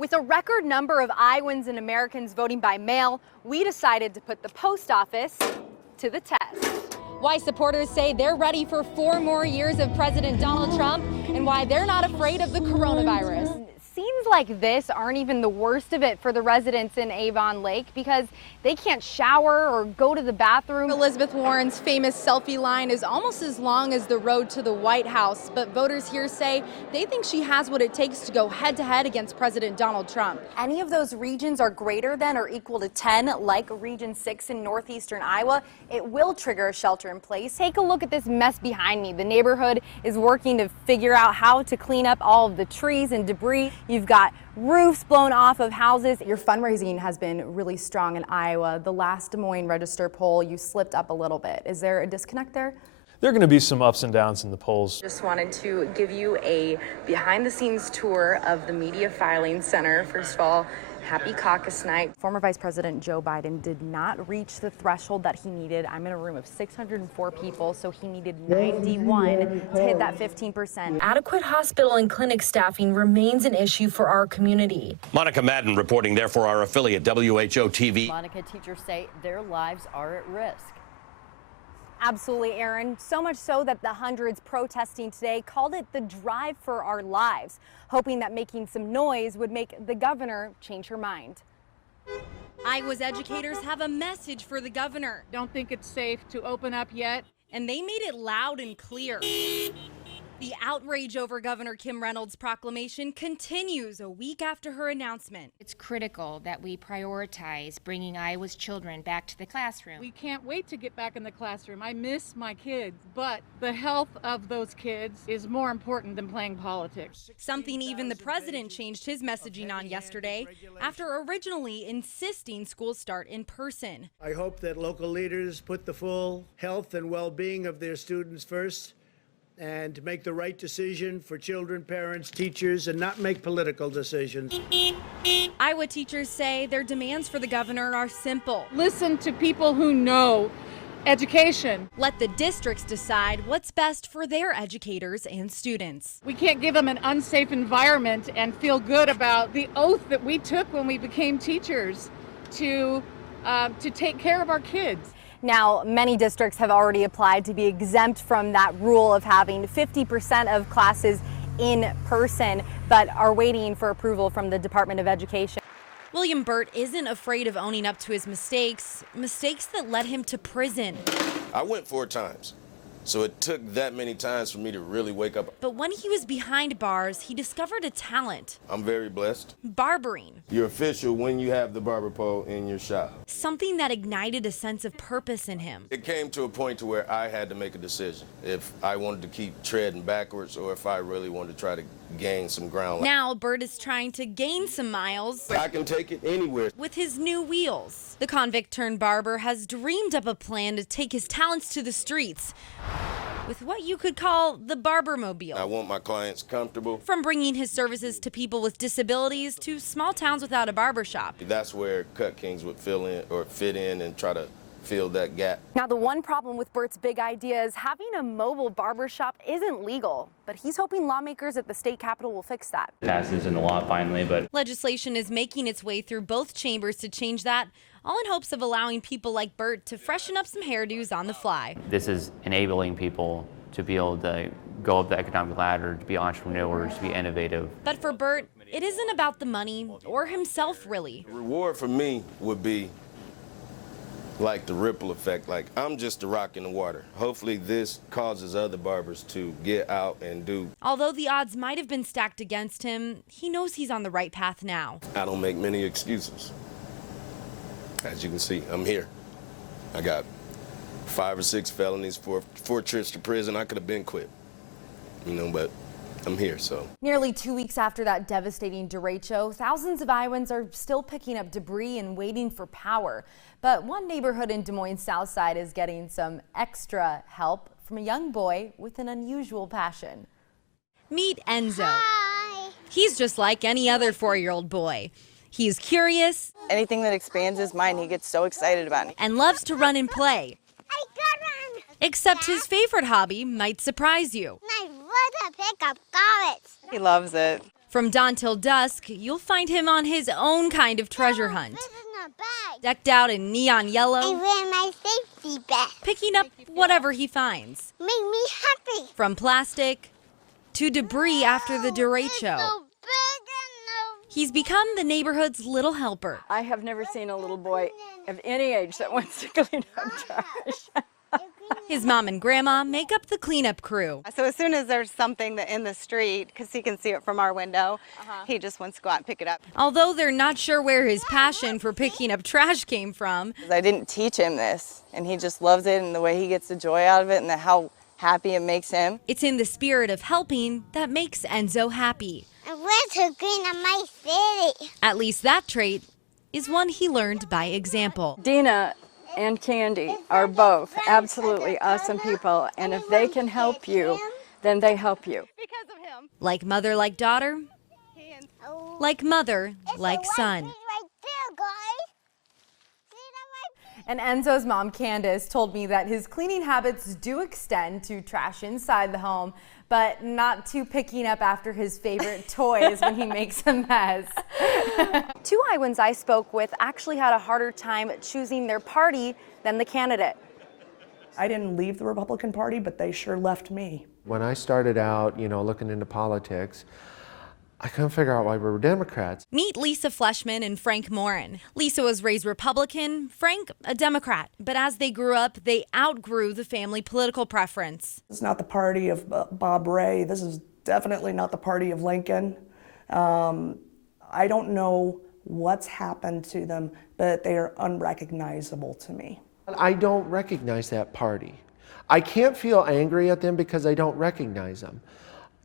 With a record number of Iowans and Americans voting by mail, we decided to put the post office to the test. Why supporters say they're ready for 4 more years of President Donald Trump and why they're not afraid of the coronavirus. Scenes like this aren't even the worst of it for the residents in Avon Lake because they can't shower or go to the bathroom. Elizabeth Warren's famous selfie line is almost as long as the road to the White House, but voters here say they think she has what it takes to go head-to-head against President Donald Trump. Any of those regions are greater than or equal to 10, like Region 6 in northeastern Iowa, it will trigger a shelter in place. Take a look at this mess behind me. The neighborhood is working to figure out how to clean up all of the trees and debris. You've got roofs blown off of houses. Your fundraising has been really strong in Iowa. The last Des Moines Register poll, you slipped up a little bit. Is there a disconnect there? There are going to be some ups and downs in the polls. Just wanted to give you a behind-the-scenes tour of the Media Filing Center. First of all, happy caucus night. Former Vice President Joe Biden did not reach the threshold that he needed. I'm in a room of 604 people, so he needed 91 to hit that 15%. Adequate hospital and clinic staffing remains an issue for our community. Monica Madden reporting there for our affiliate WHO TV. Monica, teachers say their lives are at risk. Absolutely, Aaron. So much so that the hundreds protesting today called it the Drive for Our Lives, hoping that making some noise would make the governor change her mind. Iowa's educators have a message for the governor. Don't think it's safe to open up yet. And they made it loud and clear. The outrage over Governor Kim Reynolds' proclamation continues a week after her announcement. It's critical that we prioritize bringing Iowa's children back to the classroom. We can't wait to get back in the classroom. I miss my kids, but the health of those kids is more important than playing politics. Something even the president changed his messaging on yesterday after originally insisting schools start in person. I hope that local leaders put the full health and well-being of their students first, and make the right decision for children, parents, teachers, and not make political decisions. Iowa teachers say their demands for the governor are simple. Listen to people who know education. Let the districts decide what's best for their educators and students. We can't give them an unsafe environment and feel good about the oath that we took when we became teachers to take care of our kids. Now, many districts have already applied to be exempt from that rule of having 50% of classes in person, but are waiting for approval from the Department of Education. William Burt isn't afraid of owning up to his mistakes that led him to prison. I went 4 times, so it took that many times for me to really wake up. But when he was behind bars, he discovered a talent. I'm very blessed. Barbering. You're official when you have the barber pole in your shop. Something that ignited a sense of purpose in him. It came to a point to where I had to make a decision if I wanted to keep treading backwards or if I really wanted to try to gain some ground. Now, Burt is trying to gain some miles. I can take it anywhere. With his new wheels. The convict turned barber has dreamed up a plan to take his talents to the streets with what you could call the Barbermobile. I want my clients comfortable. From bringing his services to people with disabilities to small towns without a barbershop. That's where Cut Kings would fit in and try to fill that gap. Now, the one problem with Burt's big idea is having a mobile barbershop isn't legal, but he's hoping lawmakers at the state capitol will fix that. Passes into law finally, but legislation is making its way through both chambers to change that, all in hopes of allowing people like Burt to freshen up some hairdos on the fly. this is enabling people to be able to go up the economic ladder, to be entrepreneurs, to be innovative. But for Burt, it isn't about the money or himself, really. The reward for me would be like the ripple effect, like I'm just a rock in the water. Hopefully this causes other barbers to get out and do. Although the odds might have been stacked against him, he knows he's on the right path now. I don't make many excuses. As you can see, I'm here. I got 5 or 6 felonies, 4 trips to prison. I could have been quit, but I'm here, so. Nearly 2 weeks after that devastating derecho, thousands of Iowans are still picking up debris and waiting for power. But one neighborhood in Des Moines South Side is getting some extra help from a young boy with an unusual passion. Meet Enzo. Hi. He's just like any other 4-year-old boy. He's curious. Anything that expands his mind, he gets so excited about it. And loves to run and play. I could run. Except his favorite hobby might surprise you. I want to pick up carrots. He loves it. From dawn till dusk, you'll find him on his own kind of treasure hunt. Decked out in neon yellow, I wear my safety vest. picking up whatever he finds. Make me happy. From plastic to debris after the Durate show. He's become the neighborhood's little helper. I have never seen a little boy of any age that wants to clean up trash. His mom and grandma make up the cleanup crew. So as soon as there's something that in the street, because he can see it from our window, he just wants to go out and pick it up. Although they're not sure where his passion for picking up trash came from. I didn't teach him this, and he just loves it, and the way he gets the joy out of it, and how happy it makes him. It's in the spirit of helping that makes Enzo happy. I want to clean up my city. At least that trait is one he learned by example. Dina and Candy are both absolutely awesome people, and if they can help you, then they help you. Because of him. Like mother, like daughter. Like mother, like son. And Enzo's mom, Candace, told me that his cleaning habits do extend to trash inside the home, but not to picking up after his favorite toys when he makes a mess. Two Iowans I spoke with actually had a harder time choosing their party than the candidate. I didn't leave the Republican Party, but they sure left me. When I started out, looking into politics, I couldn't figure out why we were Democrats. Meet Lisa Fleshman and Frank Morin. Lisa was raised Republican, Frank a Democrat. But as they grew up, they outgrew the family political preference. It's not the party of Bob Ray. This is definitely not the party of Lincoln. I don't know what's happened to them, but they are unrecognizable to me. I don't recognize that party. I can't feel angry at them because I don't recognize them.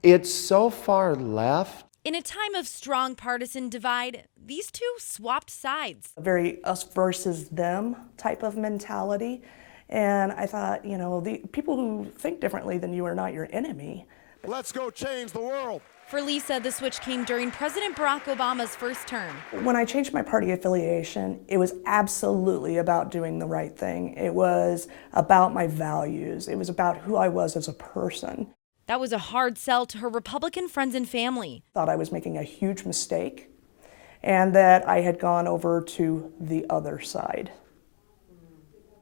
It's so far left. In a time of strong partisan divide, these two swapped sides. A very us versus them type of mentality. And I thought, the people who think differently than you are not your enemy. Let's go change the world. For Lisa, the switch came during President Barack Obama's first term. When I changed my party affiliation, it was absolutely about doing the right thing. It was about my values. It was about who I was as a person. That was a hard sell to her Republican friends and family. Thought I was making a huge mistake and that I had gone over to the other side.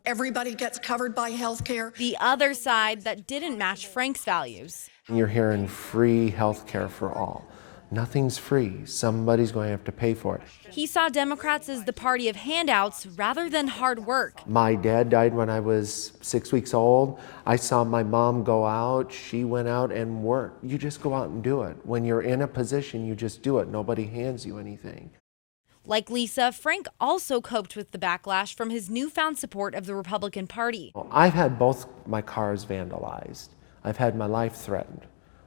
Everybody gets covered by health care. The other side that didn't match Frank's values. You're hearing free health care for all. Nothing's free. Somebody's going to have to pay for it. He saw Democrats as the party of handouts rather than hard work. My dad died when I was 6 weeks old. I saw my mom go out. She went out and worked. You just go out and do it. When you're in a position, you just do it. Nobody hands you anything. Like Lisa, Frank also coped with the backlash from his newfound support of the Republican Party. I've had both my cars vandalized. I've had my life threatened.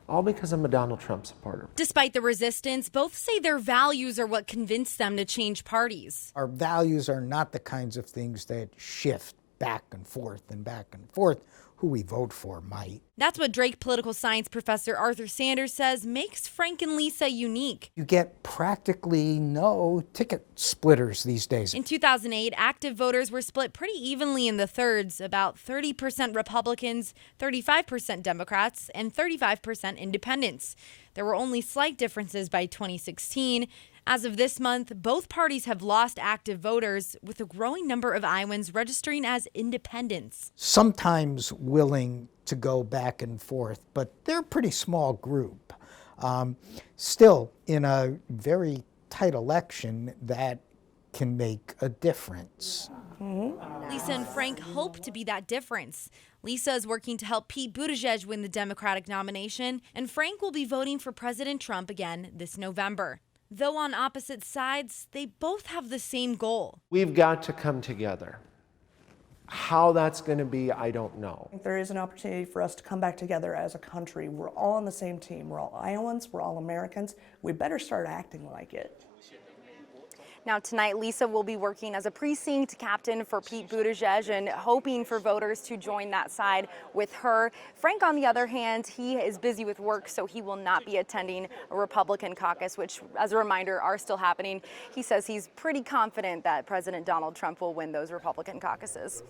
All because I'm a Donald Trump supporter. Despite the resistance, both say their values are what convinced them to change parties. Our values are not the kinds of things that shift back and forth and back and forth. Who we vote for might. That's what Drake political science professor Arthur Sanders says makes Frank and Lisa unique. You get practically no ticket splitters these days. In 2008, active voters were split pretty evenly in the thirds, about 30% Republicans, 35% Democrats, and 35% independents. There were only slight differences by 2016. As of this month, both parties have lost active voters, with a growing number of Iowans registering as independents. Sometimes willing to go back and forth, but they're a pretty small group. Still, in a very tight election, that can make a difference. Lisa and Frank hope to be that difference. Lisa is working to help Pete Buttigieg win the Democratic nomination, and Frank will be voting for President Trump again this November. Though on opposite sides, they both have the same goal. We've got to come together. How that's going to be, I don't know. There is an opportunity for us to come back together as a country. We're all on the same team. We're all Iowans. We're all Americans. We better start acting like it. Now tonight, Lisa will be working as a precinct captain for Pete Buttigieg and hoping for voters to join that side with her. Frank, on the other hand, he is busy with work, so he will not be attending a Republican caucus, which, as a reminder, are still happening. He says he's pretty confident that President Donald Trump will win those Republican caucuses.